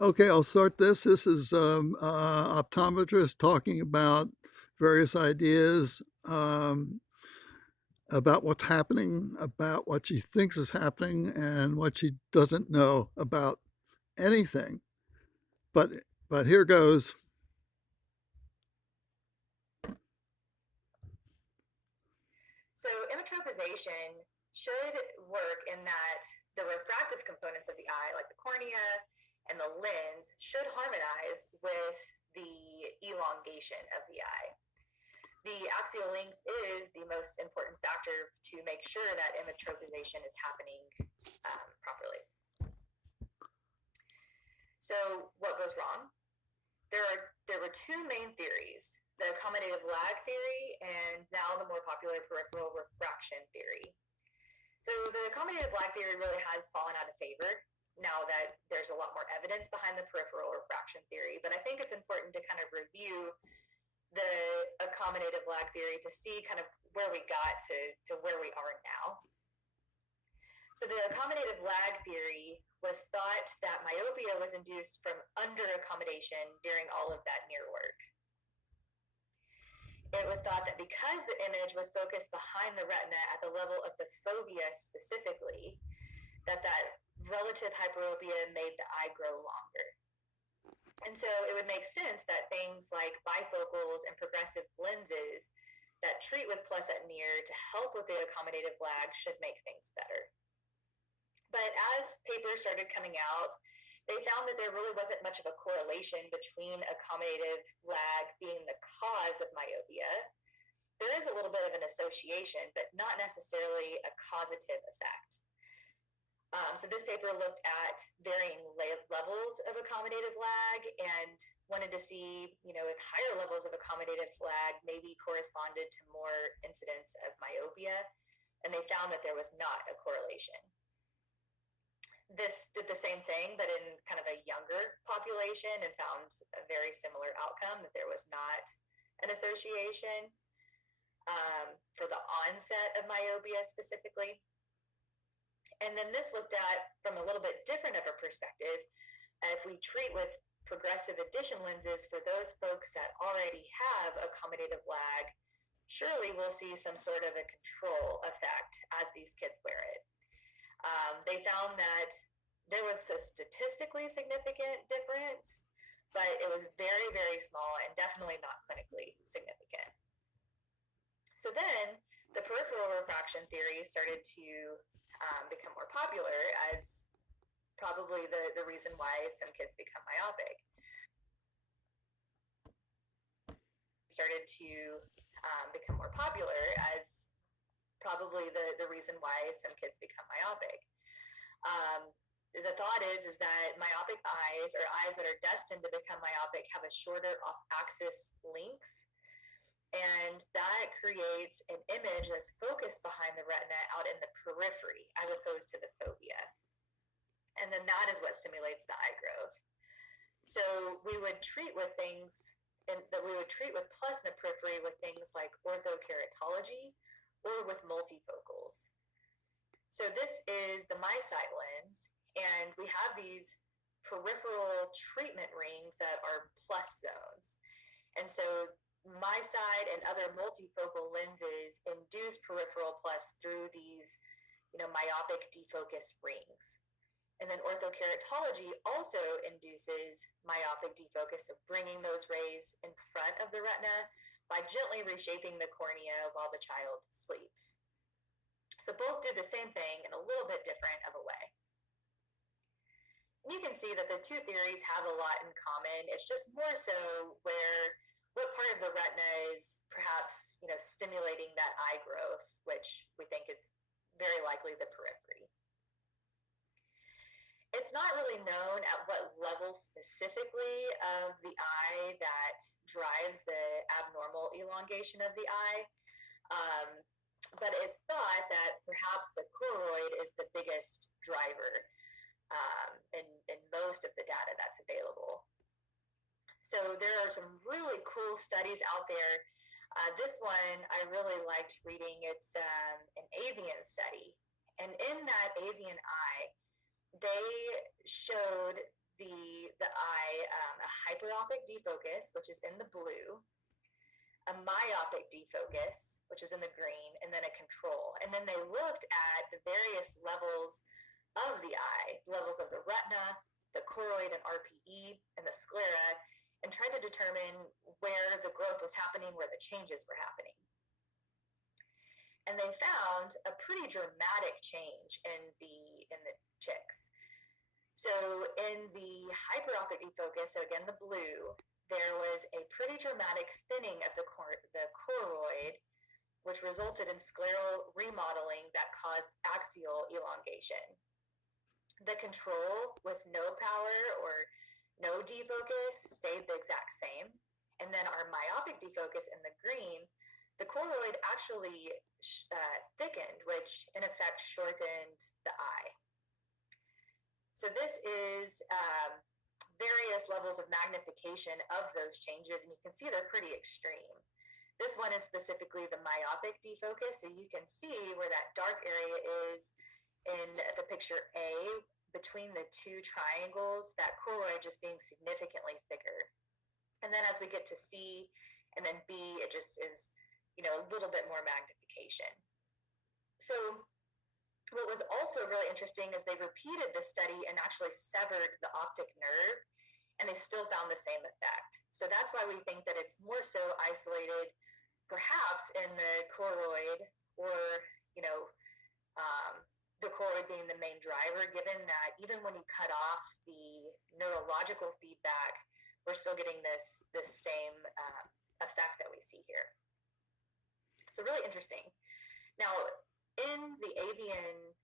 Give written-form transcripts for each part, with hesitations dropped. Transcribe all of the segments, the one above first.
Okay, I'll start this. This is optometrist talking about various ideas about what's happening, about what she thinks is happening, and what she doesn't know about anything. But but here goes. So emmetropization should work in that the refractive components of the eye, like the cornea and the lens, should harmonize with the elongation of the eye. The axial length is the most important factor to make sure that emmetropization is happening properly. So what goes wrong? There were two main theories: the accommodative lag theory and now the more popular peripheral refraction theory. So the accommodative lag theory really has fallen out of favor now that there's a lot more evidence behind the peripheral refraction theory. But I think it's important to kind of review the accommodative lag theory to see kind of where we got to where we are now. So the accommodative lag theory was thought that myopia was induced from under accommodation during all of that near work. It was thought that because the image was focused behind the retina at the level of the fovea specifically, that relative hyperopia made the eye grow longer. And so it would make sense that things like bifocals and progressive lenses that treat with plus at near to help with the accommodative lag should make things better. But as papers started coming out, they found that there really wasn't much of a correlation between accommodative lag being the cause of myopia. There is a little bit of an association, but not necessarily a causative effect. So this paper looked at varying levels of accommodative lag and wanted to see, if higher levels of accommodative lag maybe corresponded to more incidence of myopia, and they found that there was not a correlation. This did the same thing, but in kind of a younger population, and found a very similar outcome, that there was not an association for the onset of myopia specifically. And then this looked at from a little bit different of a perspective. If we treat with progressive addition lenses for those folks that already have accommodative lag, surely we'll see some sort of a control effect as these kids wear it. They found that there was a statistically significant difference, but it was very, very small and definitely not clinically significant. So then the peripheral refraction theory started to become more popular as probably the reason why some kids become myopic. Started to become more popular as probably the reason why some kids become myopic. The thought is that myopic eyes, or eyes that are destined to become myopic, have a shorter off-axis length, and that creates an image that's focused behind the retina out in the periphery as opposed to the fovea. And then that is what stimulates the eye growth. So we would treat with things that we would treat with plus in the periphery with things like orthokeratology or with multifocals. So this is the MiSight lens, and we have these peripheral treatment rings that are plus zones. And so MiSight and other multifocal lenses induce peripheral plus through these, myopic defocus rings. And then orthokeratology also induces myopic defocus of bringing those rays in front of the retina by gently reshaping the cornea while the child sleeps. So both do the same thing in a little bit different of a way. And you can see that the two theories have a lot in common. It's just more so what part of the retina is perhaps, stimulating that eye growth, which we think is very likely the periphery. It's not really known at what level specifically of the eye that drives the abnormal elongation of the eye. Um, but it's thought that perhaps the choroid is the biggest driver in most of the data that's available. So there are some really cool studies out there. This one I really liked reading. It's an avian study. And in that avian eye, they showed the eye a hyperopic defocus, which is in the blue, a myopic defocus, which is in the green, and then a control. And then they looked at the various levels of the eye, levels of the retina, the choroid and RPE, and the sclera, and tried to determine where the growth was happening, where the changes were happening. And they found a pretty dramatic change in the chicks. So in the hyperopic defocus, so again the blue, there was a pretty dramatic thinning of the choroid, which resulted in scleral remodeling that caused axial elongation. The control with no power or no defocus stayed the exact same. And then our myopic defocus in the green, the choroid actually thickened, which in effect shortened the eye. So this is various levels of magnification of those changes, and you can see they're pretty extreme. This one is specifically the myopic defocus, so you can see where that dark area is in the picture A, between the two triangles, that choroid just being significantly thicker. And then as we get to C and then B, it just is, a little bit more magnification. So what was also really interesting is they repeated the study and actually severed the optic nerve, and they still found the same effect. So that's why we think that it's more so isolated, perhaps in the choroid, or the choroid being the main driver, given that even when you cut off the neurological feedback, we're still getting this same effect that we see here. So really interesting. Now, in the avian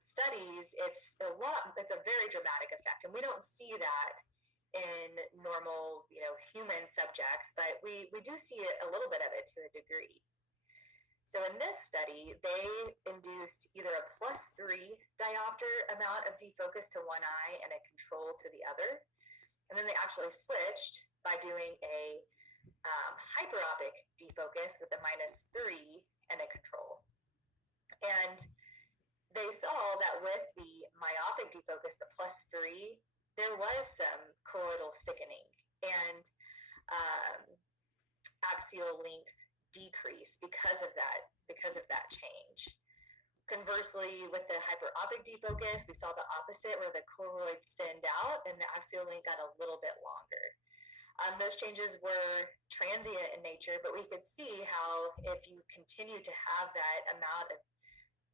studies, it's a very dramatic effect, and we don't see that in normal, human subjects, but we do see a little bit of it to a degree. So in this study, they induced either a +3 diopter amount of defocus to one eye and a control to the other, and then they actually switched by doing a hyperopic defocus with a -3 and a control. And they saw that with the myopic defocus, the +3, there was some choroidal thickening and axial length decrease because of that change. Conversely, with the hyperopic defocus, we saw the opposite, where the choroid thinned out and the axial length got a little bit longer. Those changes were transient in nature, but we could see how if you continue to have that amount of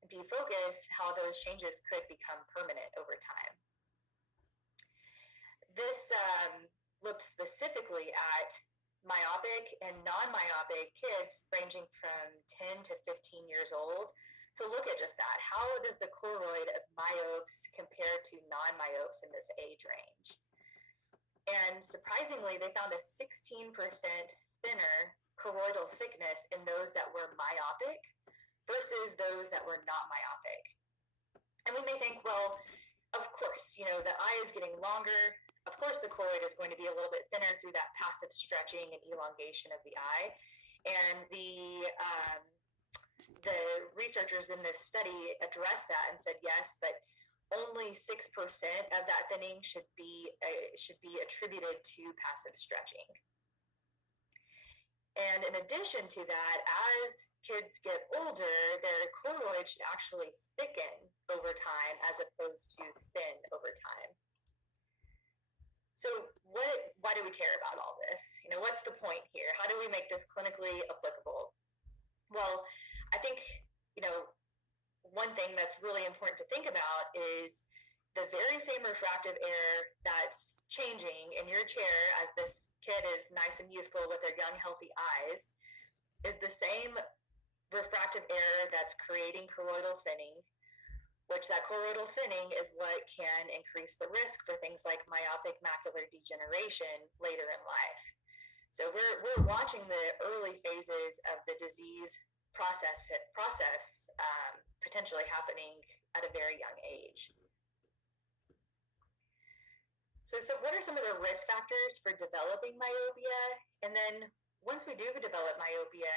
defocus, how those changes could become permanent over time. This looked specifically at myopic and non-myopic kids ranging from 10 to 15 years old to look at just that. How does the choroid of myopes compare to non-myopes in this age range? And surprisingly, they found a 16% thinner choroidal thickness in those that were myopic versus those that were not myopic. And we may think, well, of course, the eye is getting longer. Of course, the choroid is going to be a little bit thinner through that passive stretching and elongation of the eye. And the researchers in this study addressed that and said, yes, but only 6% of that thinning should be attributed to passive stretching. And in addition to that, as kids get older, their choroid should actually thicken over time as opposed to thin over time. So why do we care about all this? What's the point here? How do we make this clinically applicable? Well, I think, one thing that's really important to think about is the very same refractive error that's changing in your chair as this kid is nice and youthful with their young, healthy eyes is the same refractive error that's creating choroidal thinning, which that choroidal thinning is what can increase the risk for things like myopic macular degeneration later in life. So we're watching the early phases of the disease process potentially happening at a very young age. So what are some of the risk factors for developing myopia? And then once we do develop myopia,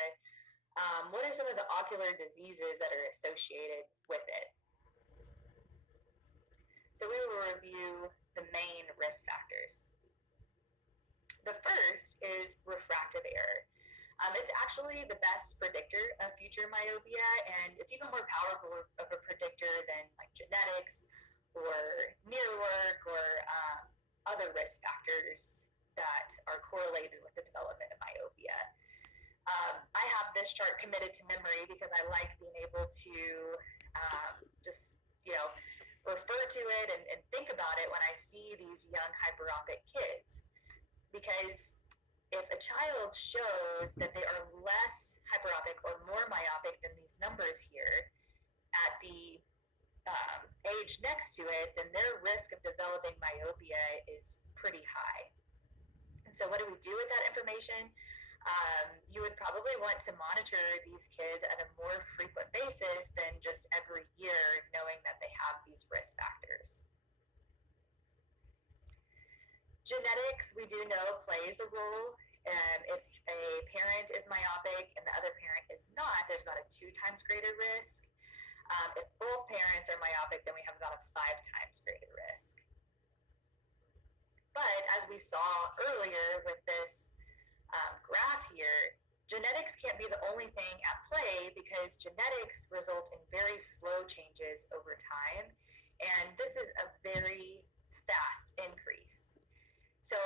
what are some of the ocular diseases that are associated with it? So we will review the main risk factors. The first is refractive error. It's actually the best predictor of future myopia, and it's even more powerful of a predictor than like genetics or mirror work or other risk factors that are correlated with the development of myopia. I have this chart committed to memory because I like being able to just, refer to it and think about it when I see these young hyperopic kids. Because if a child shows that they are less hyperopic or more myopic than these numbers here at the age next to it, then their risk of developing myopia is pretty high. And so what do we do with that information? You would probably want to monitor these kids at a more frequent basis than just every year, knowing that they have these risk factors. Genetics, we do know, plays a role. If a parent is myopic and the other parent is not, there's about a 2 times greater risk. If both parents are myopic, then we have about a 5 times greater risk. But as we saw earlier with this graph here, genetics can't be the only thing at play because genetics result in very slow changes over time. And this is a very fast increase. So,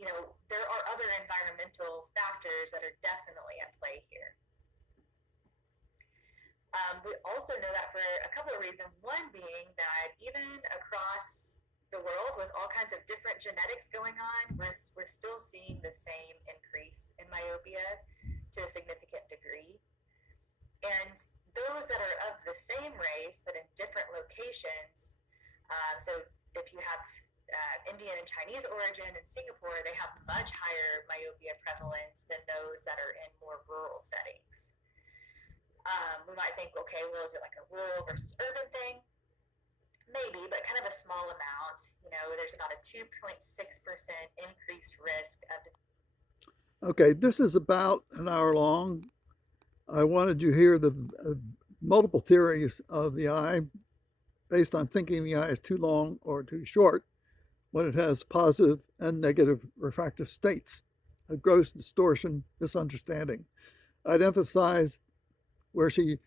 there are other environmental factors that are definitely at play here. We also know that for a couple of reasons. One being that even across the world with all kinds of different genetics going on, we're still seeing the same increase in myopia to a significant degree. And those that are of the same race but in different locations, so if you have Indian and Chinese origin in Singapore, they have much higher myopia prevalence than those that are in more rural settings. We might think, okay, well, is it like a rural versus urban thing? Maybe, but kind of a small amount. There's about a 2.6% increased risk of. Okay, this is about an hour long. I wanted you to hear the multiple theories of the eye based on thinking the eye is too long or too short when it has positive and negative refractive states, a gross distortion, misunderstanding. I'd emphasize where she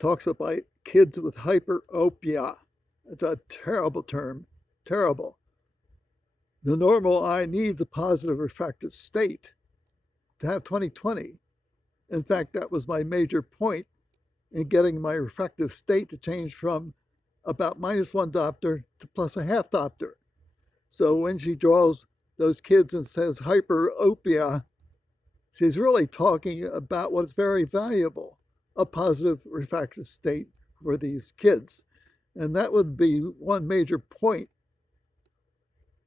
talks about kids with hyperopia. It's a terrible term, terrible. The normal eye needs a positive refractive state to have 20/20. In fact, that was my major point in getting my refractive state to change from about -1 diopter to +0.5 diopter. So when she draws those kids and says hyperopia, she's really talking about what's very valuable, a positive refractive state for these kids. And that would be one major point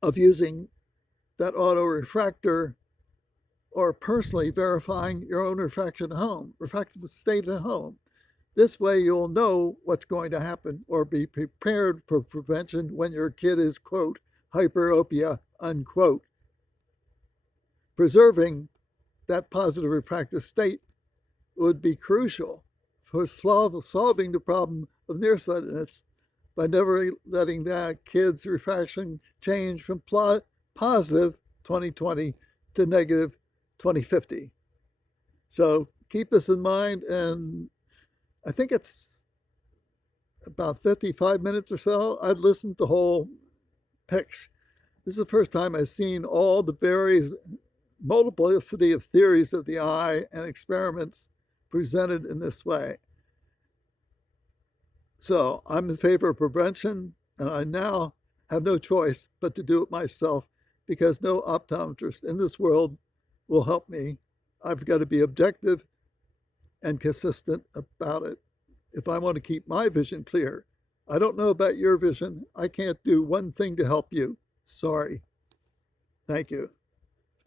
of using that autorefractor or personally verifying your own refraction at home, refractive state at home. This way you'll know what's going to happen or be prepared for prevention when your kid is, quote, hyperopia, unquote. Preserving that positive refractive state would be crucial for solving the problem of nearsightedness by never letting that kid's refraction change from positive 20/20 to negative 20/50. So keep this in mind, and I think it's about 55 minutes or so. I'd listened to the whole pitch. This is the first time I've seen all the various multiplicity of theories of the eye and experiments presented in this way. So I'm in favor of prevention, and I now have no choice but to do it myself because no optometrist in this world will help me. I've got to be objective and consistent about it if I want to keep my vision clear. I don't know about your vision. I can't do one thing to help you. Sorry. Thank you.